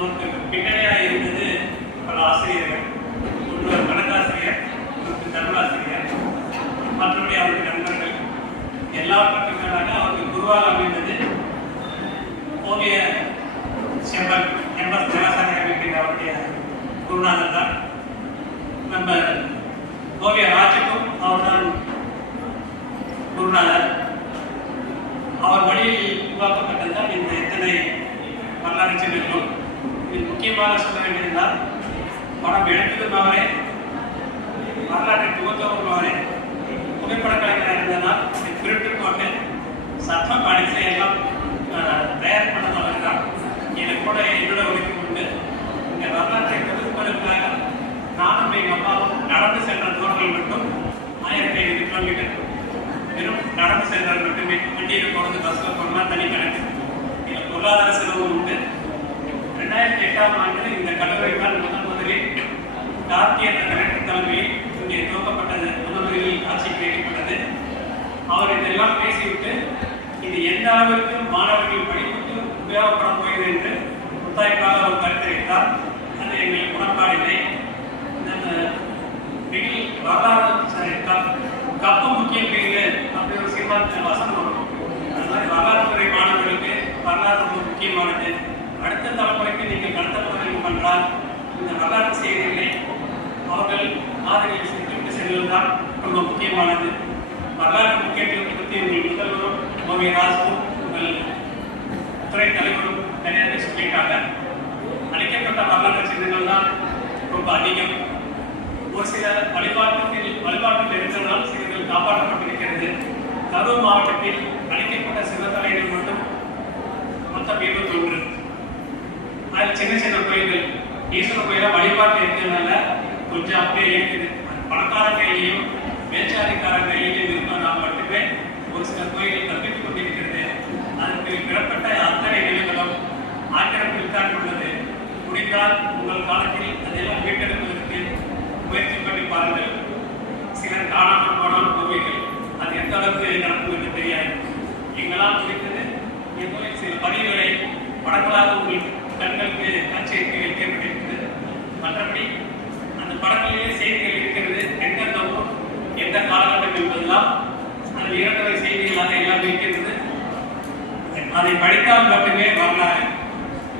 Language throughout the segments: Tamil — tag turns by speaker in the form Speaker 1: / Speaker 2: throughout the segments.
Speaker 1: அவருக்கு பின்னணியாக இருந்தது பல ஆசிரியர்கள். ஒன்று ஒரு கணக்காசிரியர் ஒன்று தமிழாசிரியர் மற்றபடி அவருக்கு நண்பர்கள். எல்லாவற்றுக்கும் மேலாக அவருக்கு குருவாக அமைந்தது. ஓவிய செம்பல் எம் எஸ் தனசாரி அமைக்கின்ற அவருடைய குருநாதர் தான். நம்ம ஓவிய ராஜுக்கும் அவர்தான் குருநாதர். அவர் வழியில் உருவாக்கப்பட்டதுதான் இந்த எத்தனை வரலாறு செல்லும். இது முக்கியமாக சொல்ல வேண்டியிருந்தால் படம் எடுத்ததும் வரலாற்றை துவக்கவும் புகைப்பட கலைஞராக இருந்ததால் திருட்டு போட்டு சத்தம் அடித்து ரெண்டாயிரத்தி ஆண்டு இந்த கல்லூரிதான் முதன் முதலில் கார்த்தி என்ற கலெக்டர் தலைமையில் இங்கே துவக்கப்பட்டது. முதன் முதலில் ஆட்சிக்கு வைக்கப்பட்டது அவர் இதெல்லாம் பேசிவிட்டு இது எந்த அளவிற்கு மாணவர்கள் படிப்புக்கு உபயோகப்பட போகிறது என்று முத்தாய்ப்பாக அவர் கருத்தரித்தார். அது எங்கள் உடன்பாடில்லை இந்த வரலாறு சரி கப்பு முக்கியம் பெரிய அப்படி ஒரு வசனம் வரும். அது மாதிரி வரலாற்றுறை மாணவர்களுக்கு வரலாறு ரொம்ப முக்கியமானது அடுத்த தலைமுறைக்கு நீங்கள் கடத்த பகுதியில் பண்ணால் இந்த வரலாற்று செய்திகளை அவர்கள் ஆதரவு சென்று செல்வதுதான் ரொம்ப முக்கியமானது. வரலாற்று முக்கியத்துவத்தை பற்றி உங்கள் முதல்வரும் ஓவிய ராசுவும் உங்கள் துறை தலைவரும் நிறைய சொல்லியிருக்காங்க. அளிக்கப்பட்ட வரலாற்று சின்னங்கள் தான் ரொம்ப அதிகம். ஒரு சில வழிபாட்டில் வழிபாட்டில் இருந்ததால் சிலர்கள் காப்பாற்றப்பட்டிருக்கிறது. கரூர் மாவட்டத்தில் அளிக்கப்பட்ட சிவத்தலைகள் மட்டும் மொத்தம் இருபத்தொன்று. அதில் சின்ன சின்ன கோயில்கள் ஈஸ்வர கோயில வழிபாட்டு இருக்கிறதுனால கொஞ்சம் அப்படியே இருக்குது. பணக்கார கையிலையும் மேற்சாதிக்கார கையிலையும் இருப்பதால் மட்டுமே ஒரு சில கோயில்கள் தப்பித்துக் கொண்டிருக்கிறது அதற்கு பெறப்பட்ட அத்தனை நிலைகளும் ஆக்கிரமிப்பில் உள்ளது. முடிந்தால் உங்கள் காலத்தில் அதையெல்லாம் மீட்டெடுப்பதற்கு முயற்சி பண்ணி பாருங்கள். சிலர் காணாமல் போனால் கோவில்கள் அது எந்த அளவுக்கு நடக்கும் என்று தெரியாது. எங்களால் முடிந்தது ஏதோ சில பதிவுகளை படங்களாக உங்கள் கண்களுக்கு காட்சிக்கு வைக்கப்பட்டிருக்கிறது மற்றபடி அந்த படங்களிலே செய்திகள் இருக்கிறது. எந்தெந்த ஊர் எந்த காலகட்டம் என்பதெல்லாம் அந்த இரண்டரை செய்திகளாக எல்லாம் இருக்கிறது. அதை படித்தால் மட்டுமே வரலாறு.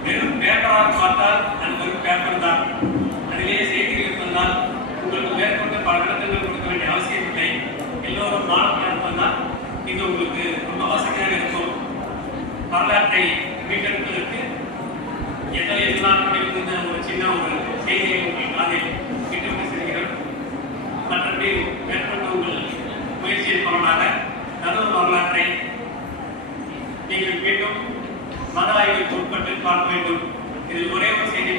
Speaker 1: வெறும் பேப்பராக பார்த்தால் அது வெறும் பேப்பர் தான். அதிலேயே செய்திகள் இருப்பதால் உங்களுக்கு மேற்கொண்டு பல விளக்கங்கள் கொடுக்க வேண்டிய அவசியம் இல்லை. எல்லோரும் மாணவர்கள் இருப்பதால் இது உங்களுக்கு ரொம்ப வசதியாக இருக்கும். வரலாற்றை மீட்டெடுப்பதற்கு எதை எல்லாம் ஒரு சின்ன ஒரு செய்தியை உங்கள் காதில் செல்கிறோம் மற்றபடி மேற்கொண்டு உங்கள் முயற்சியின் பலனாக கரூர் வரலாற்றை நீங்கள் மீண்டும் மத ஆய்வுக்கு உட்பட்டு பார்க்க வேண்டும் இதில் ஒரே ஒரு செய்தி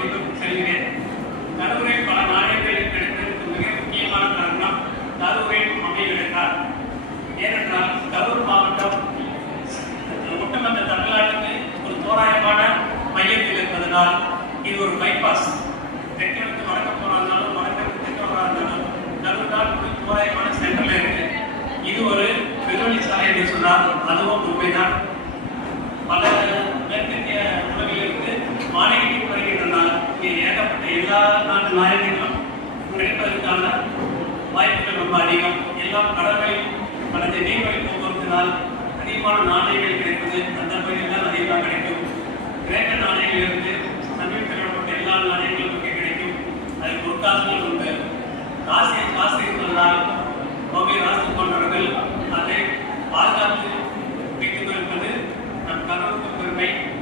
Speaker 1: அதுவும் பல மேற்கத்திய உறவிலிருந்து மாநிலத்தில் வருகின்றனால் இங்கே ஏகப்பட்ட எல்லா நாட்டு நாயகங்களும் கிடைப்பதற்கான வாய்ப்புகள் ரொம்ப அதிகம். எல்லாம் கடற்கரை அல்லது நீர்வழி போக்குவரத்தினால் அதிகமான நாணயங்கள் கிடைப்பது